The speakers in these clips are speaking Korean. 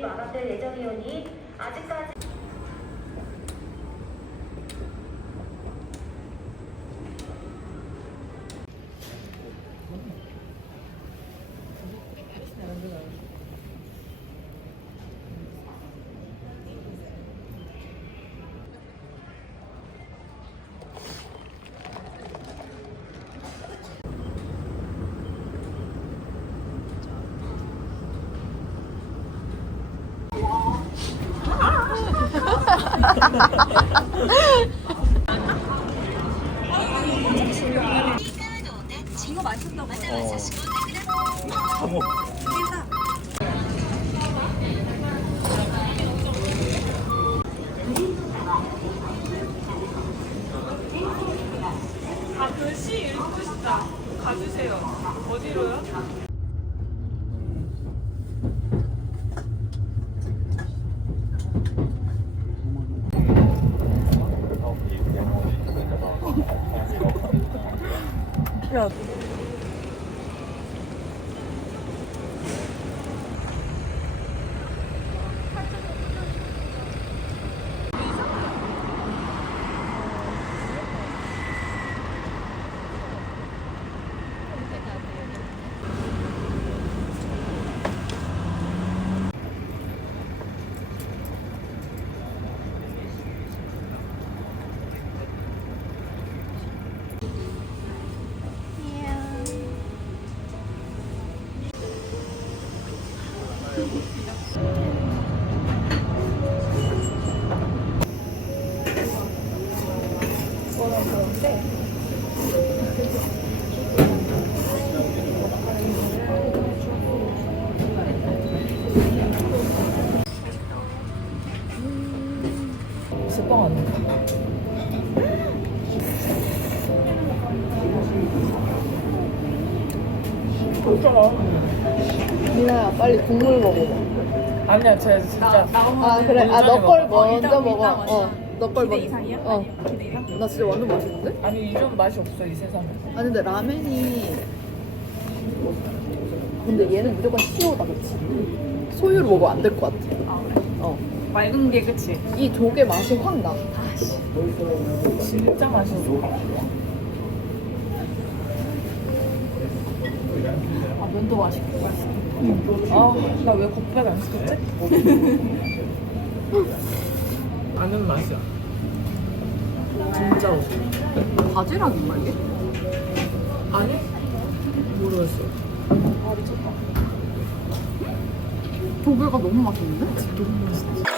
마감될 예정이오니 아직까지 글씨 읽고 싶다. 가주세요. 어디로요? 제빵 아닌가? 미나야 빨리 국물 먹어봐. 아니야, 쟤 진짜. 아 그래 아 너 걸 먼저 먹어. 어너 걸 먼저. 이상이야? 어. 기대 이상? 나 진짜 완전 맛있는데? 아니, 이런 맛이 없어, 이 세상에. 아니 근데 라면이 근데 얘는 무조건 시오다 그치? 소유를 먹으면 안 될 것 같아. 아 그래? 어. 맑은 게 그치? 이 조개 맛이 확 나. 진짜 맛있어. 아 면도 맛있고 맛있어 아, 나 왜 곱빼기 안 시켰지? 아는 맛이야. 진짜로. 바지락인가 이게? 아니? 모르겠어. 조개가 너무 맛있는데? 이거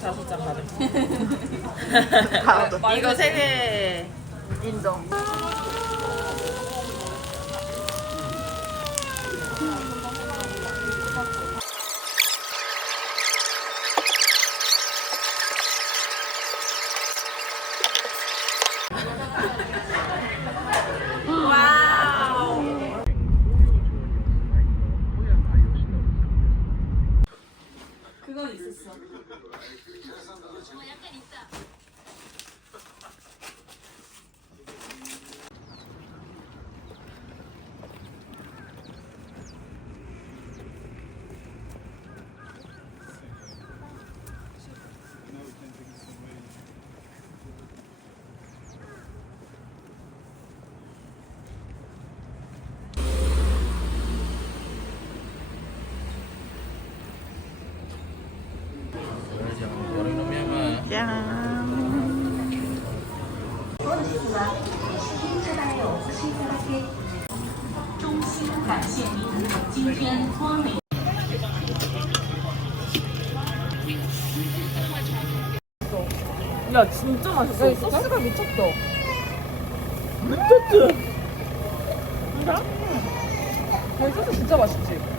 다섯 잔 받을. 다 이거 세 개. 인정. 야 진짜 맛있어. 야, 이 소스가 미쳤다. 미쳤지. 야, 이 소스 진짜 맛있지?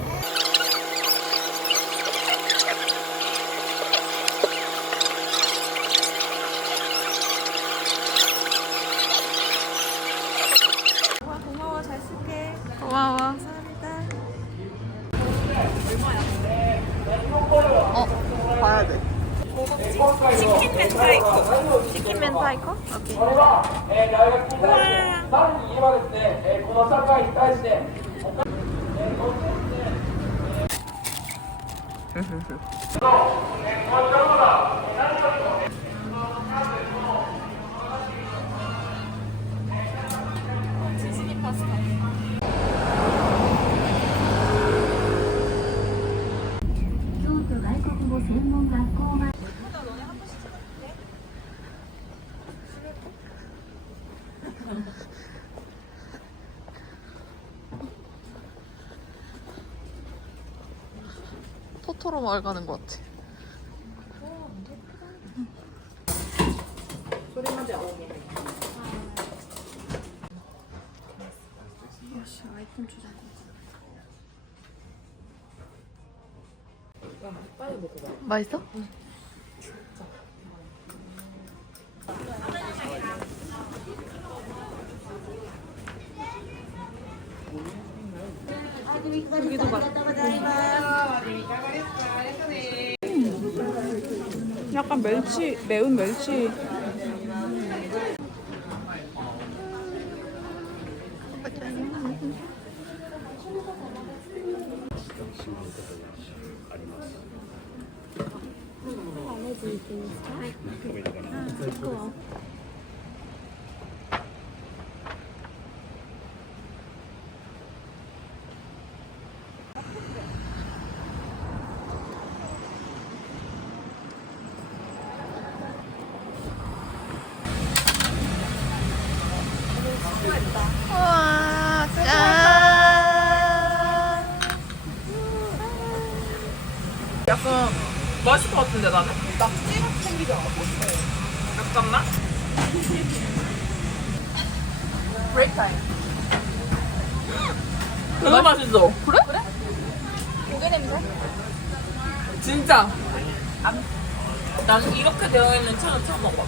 最高これは、えー、大学院大学さらに今ですねえ、この社会に対して 토토로 마을 가는 것 같아. 맛있어? 약간 멸치 매운 멸치. 약간 맛있을 것 같은데 나는? 낙지 같이 생기지 않아? 약간 브레이크 타임. 너무 맛있어. 그래? 고기 냄새? 진짜. 나는 이렇게 되어 있는 차는 처음 먹어.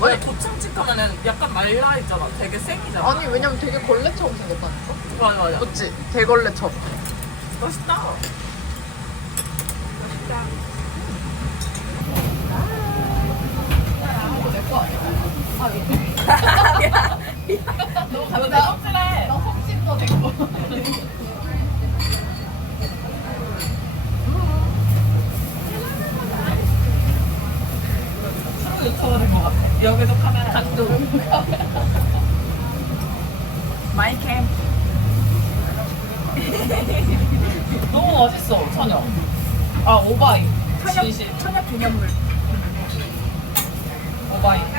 원래 고창집 하면은 약간 말라 있잖아. 되게 생이잖아. 아니, 왜냐면 되게 걸레처럼 생겼다니까? 맞아 맞아. 그치? 개걸레처럼. 맛있다. 너무 감사. 나 섭식도 되고. 친구 유튜버는 것 같아. 여기도 카메라. 강도. 마이 캠. 너무 맛있어, 천엽. 아, 오바이. 천엽, 천엽 기념물. 오바이.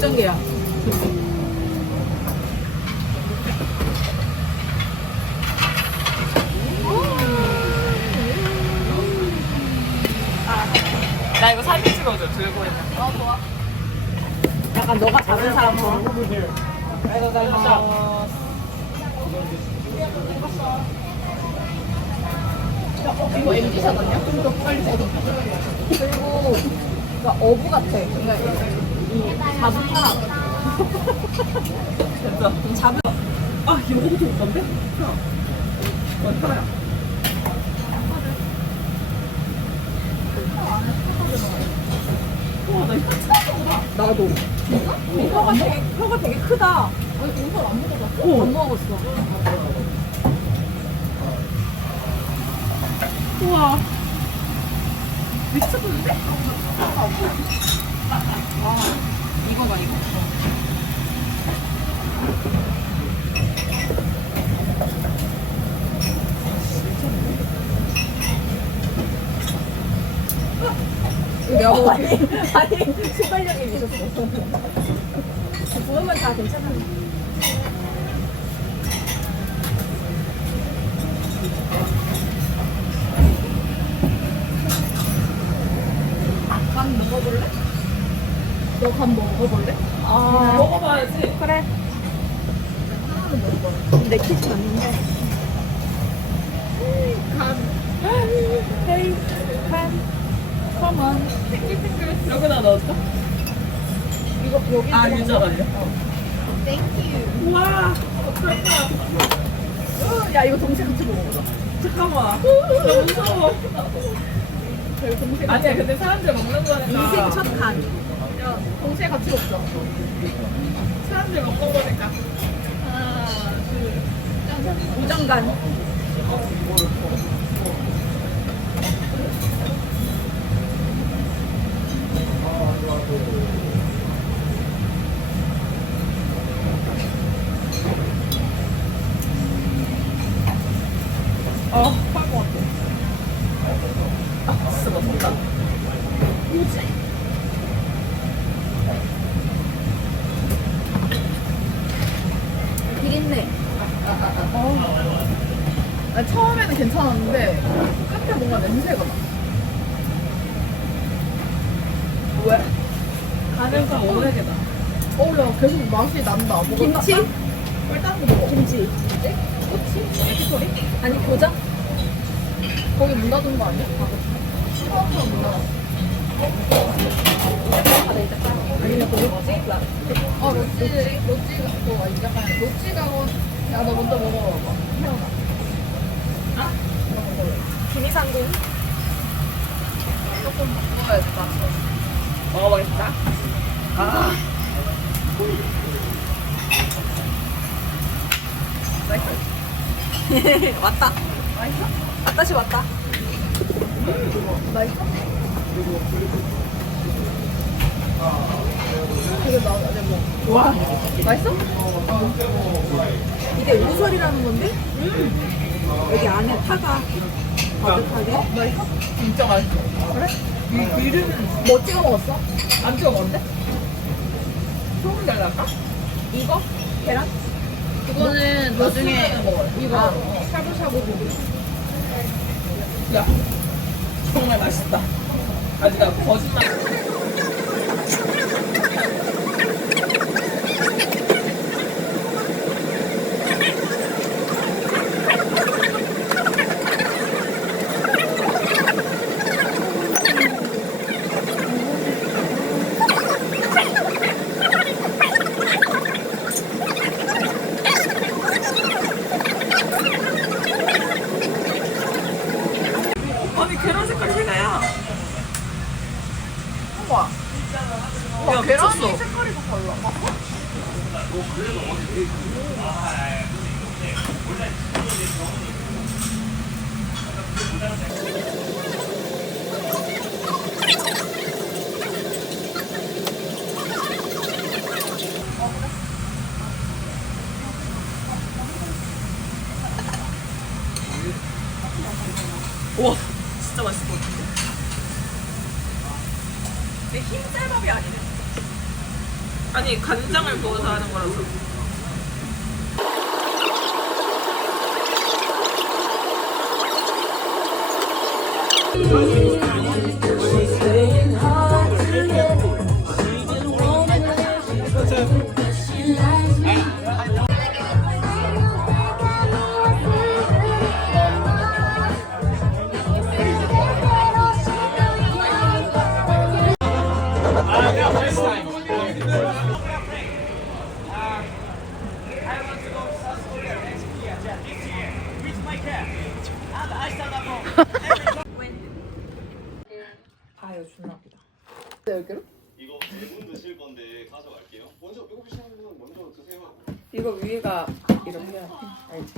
단계야. 나 이거 사진 찍어줘 들고 있는 약간 너가 작은 사람처럼. 이거 MG샷 아니야? 좀더 빨리 찍어. 그리고 그러니까 어부 같아. 그러니까 이 잡은 사람. 됐어. 잡은 아 이거 너무 좋던데? 나도. 진짜? 혀가 되게 혀가 되게 크다. 아니 우선 안 먹어봤어? 안 먹었어. 우와. 미쳤는데? 와, 이거다 이거. 아니 아니 순발력이 미쳤어. 부으면 다 괜찮아. 간 먹어볼래? 너간 먹어볼래? 아 먹어봐야지 그래. 내 키즈 맞는데. 간. 헤이 간. 컴온. 여기다 넣어줄까? 이거 여기 아 유자 거. 아니야? 땡큐. 우와 어떡할까 어, 야 이거 동시에 같이 먹어보자. 잠깐만 나 무서워 아니야 근데 사람들 먹는 거니까 인생 첫 간. 야 동시에 같이 먹자. 사람들 먹는 거니까 하나 둘. 우정간. 어, 할것 같아. 아, 진짜 맛있다. 비린내. 어. 나 처음에는 괜찮았는데 끝에 뭔가 냄새가 나. 왜? 가면서 오래되다. 어, 야, 계속 맛이 난다. 김치? 일단 먹어. 김치. 뭐지? 꼬치? 에피토리? 아니, 고자? 거기 문 닫은 거 아니야? 처음부터 문 닫았어. 아니면 그 로찌? 어, 로찌, 로찌, 그거 약간 로찌 가고, 야, 너 먼저 먹어봐봐. 태어나. 아? 김이상궁? 조금 먹어야겠다. 먹어보겠다. 아. 왔다. 맛있어? 왔다시 왔다. 맛있어? 되게 나, 내 뭐. 와. 맛있어? 이게 우설이라는 건데? 여기 안에 파가 가득하게. 맛있어? 진짜 맛있어. 그래? 이 기름 뭐 찍어 먹었어? 안 찍어 먹는데? 소금 달랄까? 이거? 계란? 이거는 나중에 이거 샤브샤브 고기. 야, 정말 맛있다. 아직 나 거짓말. 아니 계란 색깔 회가야. 우와. 야 계란이 미쳤어. 색깔이 다 달라. 봐봐. 우 와 진짜 맛있을 것 같은데. 내 흰쌀밥이 아니네. 아니 간장을 부어서 하는 거라서. 아 이거 존나 아프다. 여기로? 이거 네분 드실 건데 가져갈게요. 먼저 배고프시는 분 먼저 드세요. 이거 위에가 이렇게 해야 돼. 알지?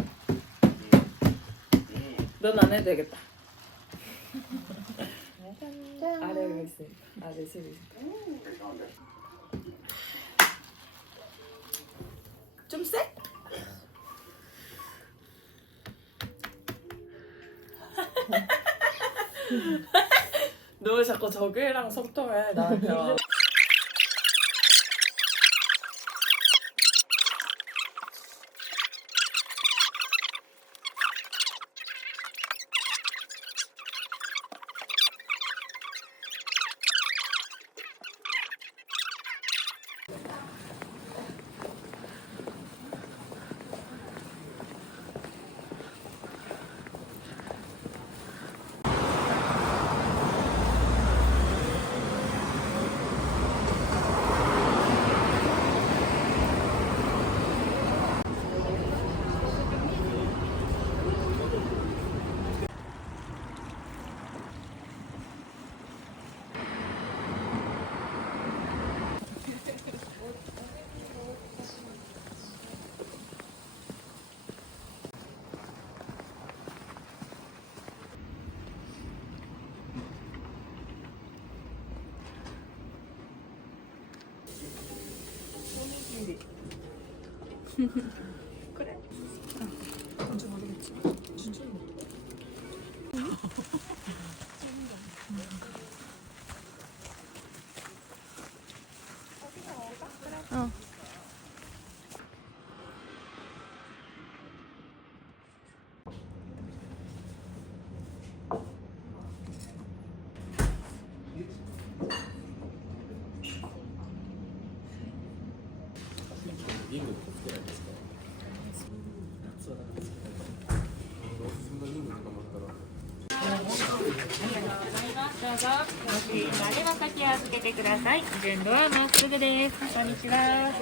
음. 넌 안 해도 되겠다. 아래가 있으니까. 아래 집이 있으니까. 너 왜 자꾸 저기랑 소통해 나한테 와. 哼 哼では先預けてください。順路はまっすぐです。こんにちは。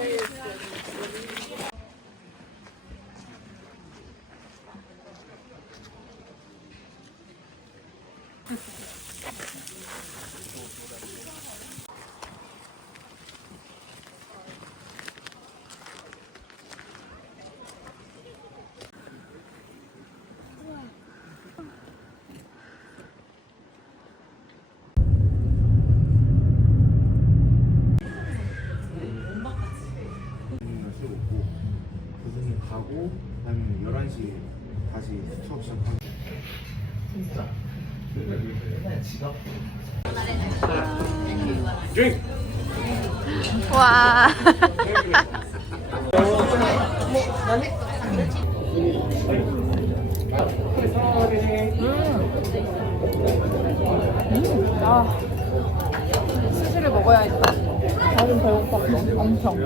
스시를 먹어야겠다. 나좀 배고팠어. 엄청.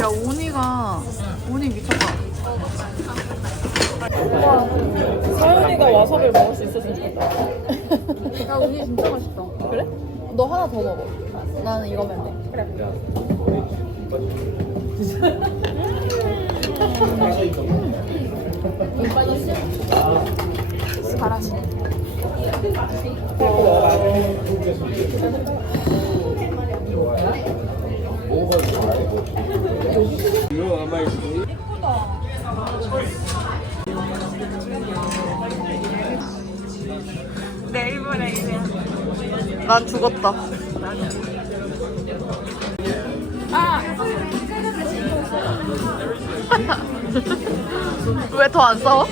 야 오니가 오니 미쳤다. 서연이가 와사비를 먹을 수 있었으면 좋겠다. 야 오니 진짜 맛있다. 그래? 너 하나 더 먹어. 나는 이거면 돼. 그래. 잘하시. 내일 난 죽었다. 왜 더 안 싸워?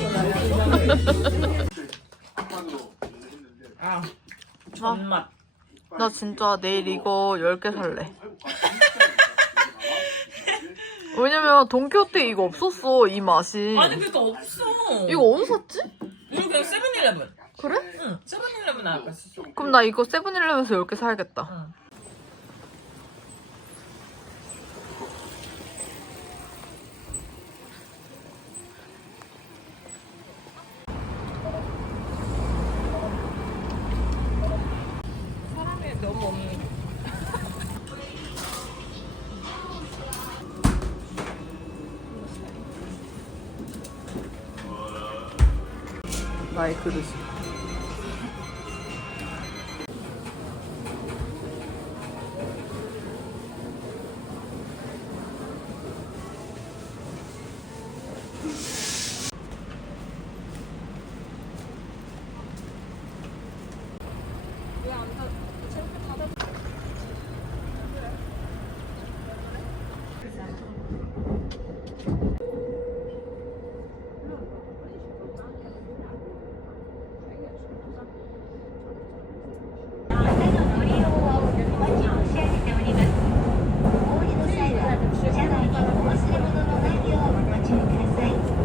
아, 아, 나 진짜 내일 이거 10개 살래. 왜냐면 돈키호테 이거 없었어, 이 맛이. 아니 그니까 없어. 이거 어디서 샀지? 이거 그냥 세븐일레븐. 그래? 응, 세븐일레븐 나왔어. 그럼 나 이거 세븐일레븐에서 10개 사야겠다. 응. 사람이 너무 없는. 나의 그릇이.